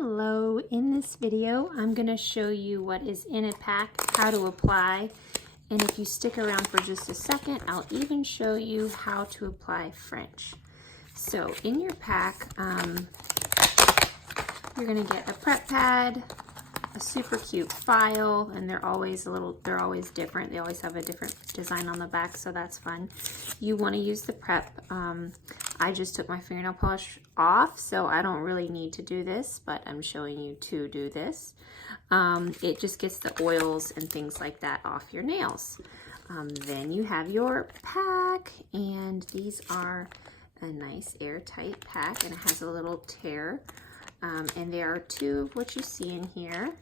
Hello, in this video I'm going to show you what is in a pack, how to apply, and if you stick around for just a second, I'll even show you how to apply French. So in your pack, you're going to get a prep pad, a super cute file, and they're always different. They always have a different design on the back, so that's fun. You want to use the prep. I just took my fingernail polish off, so I don't really need to do this, but I'm showing you to do this. It just gets the oils and things like that off your nails. Then you have your pack, and these are a nice airtight pack, and it has a little tear. And there are two of what you see in here,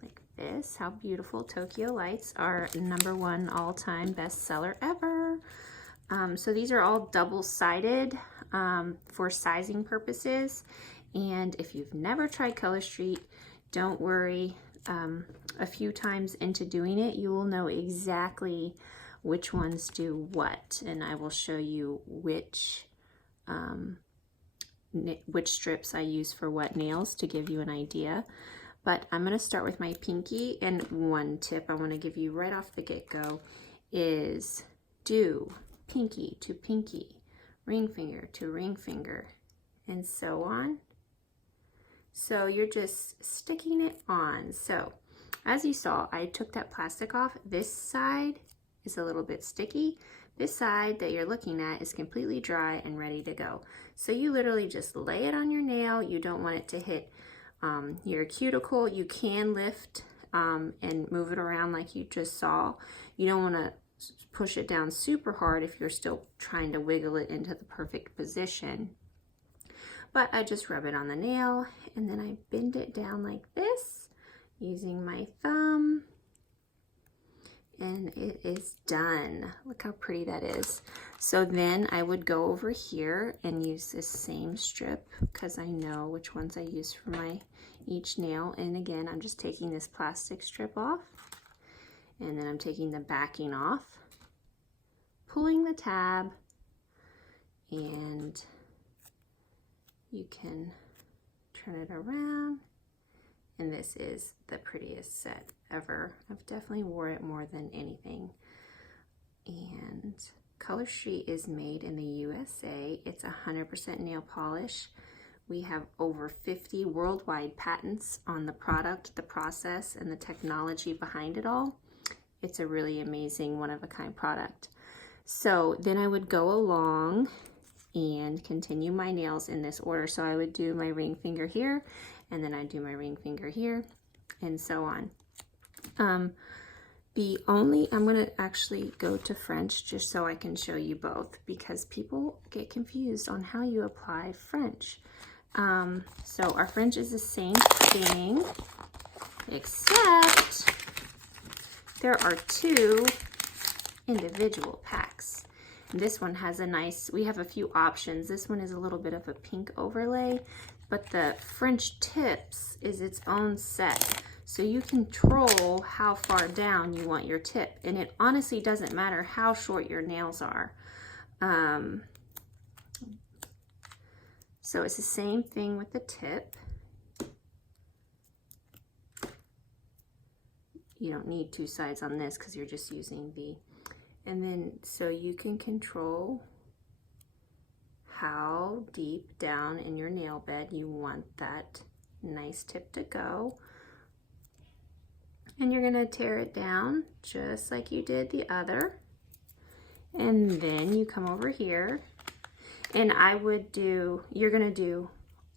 like this. How beautiful. Tokyo Lights are #1 all-time bestseller ever. So these are all double-sided for sizing purposes. And if you've never tried Color Street, don't worry. A few times into doing it, you will know exactly which ones do what. And I will show you which strips I use for what nails to give you an idea. But I'm going to start with my pinky, and one tip I want to give you right off the get-go is do pinky to pinky, ring finger to ring finger, and so on. So you're just sticking it on. So as you saw, I took that plastic off. This side is a little bit sticky. This side that you're looking at is completely dry and ready to go. So you literally just lay it on your nail. You don't want it to hit your cuticle. You can lift and move it around like you just saw. You don't want to push it down super hard if you're still trying to wiggle it into the perfect position. But I just rub it on the nail, and then I bend it down like this using my thumb. And it is done. Look how pretty that is. So then I would go over here and use this same strip because I know which ones I use for each nail. And again, I'm just taking this plastic strip off, and then I'm taking the backing off, pulling the tab, and you can turn it around. And this is the prettiest set ever. I've definitely wore it more than anything. And Color Street is made in the USA. It's 100% nail polish. We have over 50 worldwide patents on the product, the process, and the technology behind it all. It's a really amazing, one-of-a-kind product. So then I would go along and continue my nails in this order. So I would do my ring finger here, and then I'd do my ring finger here, and so on. I'm going to actually go to French just so I can show you both, because people get confused on how you apply French. So our French is the same thing, except there are two individual packs. And this one has we have a few options. This one is a little bit of a pink overlay, but the French Tips is its own set. So you control how far down you want your tip. And it honestly doesn't matter how short your nails are. So it's the same thing with the tip. You don't need two sides on this because you're just using and then so you can control how deep down in your nail bed you want that nice tip to go. And you're going to tear it down just like you did the other. And then you come over here, and you're going to do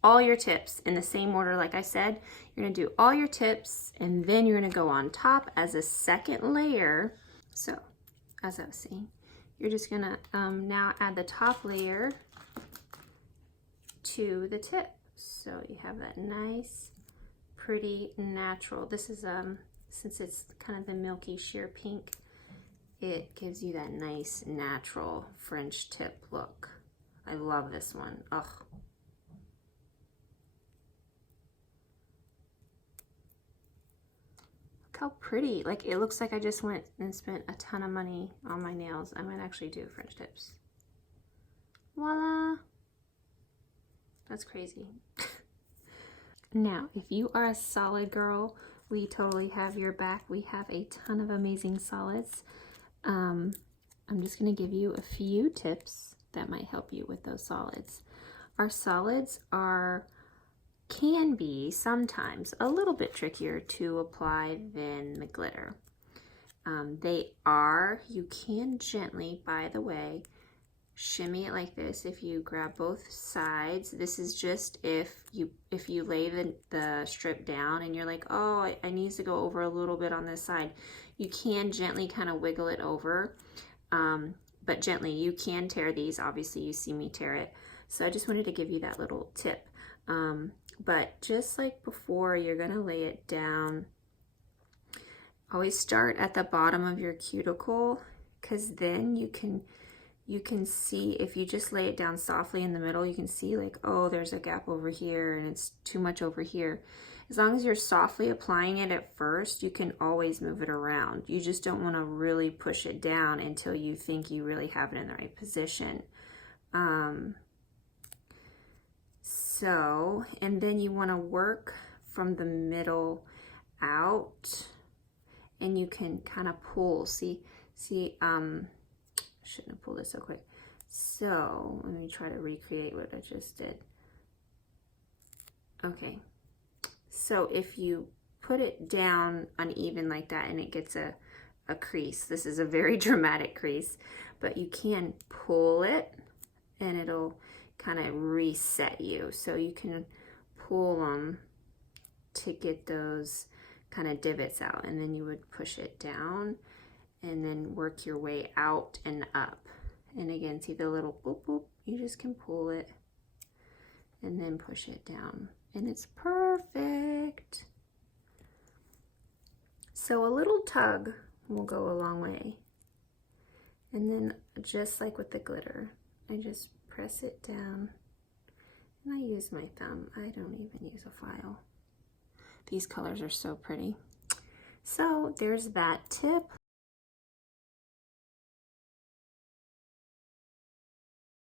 all your tips in the same order like I said. You're going to do all your tips, and then you're going to go on top as a second layer. So as I was saying, you're just going to now add the top layer to the tip. So you have that nice, pretty, natural. This is, since it's kind of the milky sheer pink, it gives you that nice, natural French tip look. I love this one. Ugh. Look how pretty. Like, it looks like I just went and spent a ton of money on my nails. I might actually do French tips. Voila. That's crazy. Now, if you are a solid girl, we totally have your back. We have a ton of amazing solids. I'm just going to give you a few tips that might help you with those solids. Our solids can be sometimes a little bit trickier to apply than the glitter. You can gently, by the way, shimmy it like this. If you grab both sides, this is just if you lay the strip down and you're like, oh, I need to go over a little bit on this side, you can gently kind of wiggle it over, but gently. You can tear these, obviously you see me tear it, so I just wanted to give you that little tip. But just like before, you're gonna lay it down. Always start at the bottom of your cuticle, because then you can see, if you just lay it down softly in the middle, you can see like, oh, there's a gap over here and it's too much over here. As long as you're softly applying it at first, you can always move it around. You just don't want to really push it down until you think you really have it in the right position. And then you want to work from the middle out, and you can kind of pull. See, shouldn't have pulled it so quick. So let me try to recreate what I just did. Okay, so if you put it down uneven like that and it gets a crease, this is a very dramatic crease, but you can pull it and it'll kind of reset you. So you can pull them to get those kind of divots out, and then you would push it down and then work your way out and up. And again, see the little boop boop, you just can pull it and then push it down, and it's perfect. So a little tug will go a long way. And then just like with the glitter, I just press it down, and I use my thumb. I don't even use a file. These colors are so pretty. So there's that tip.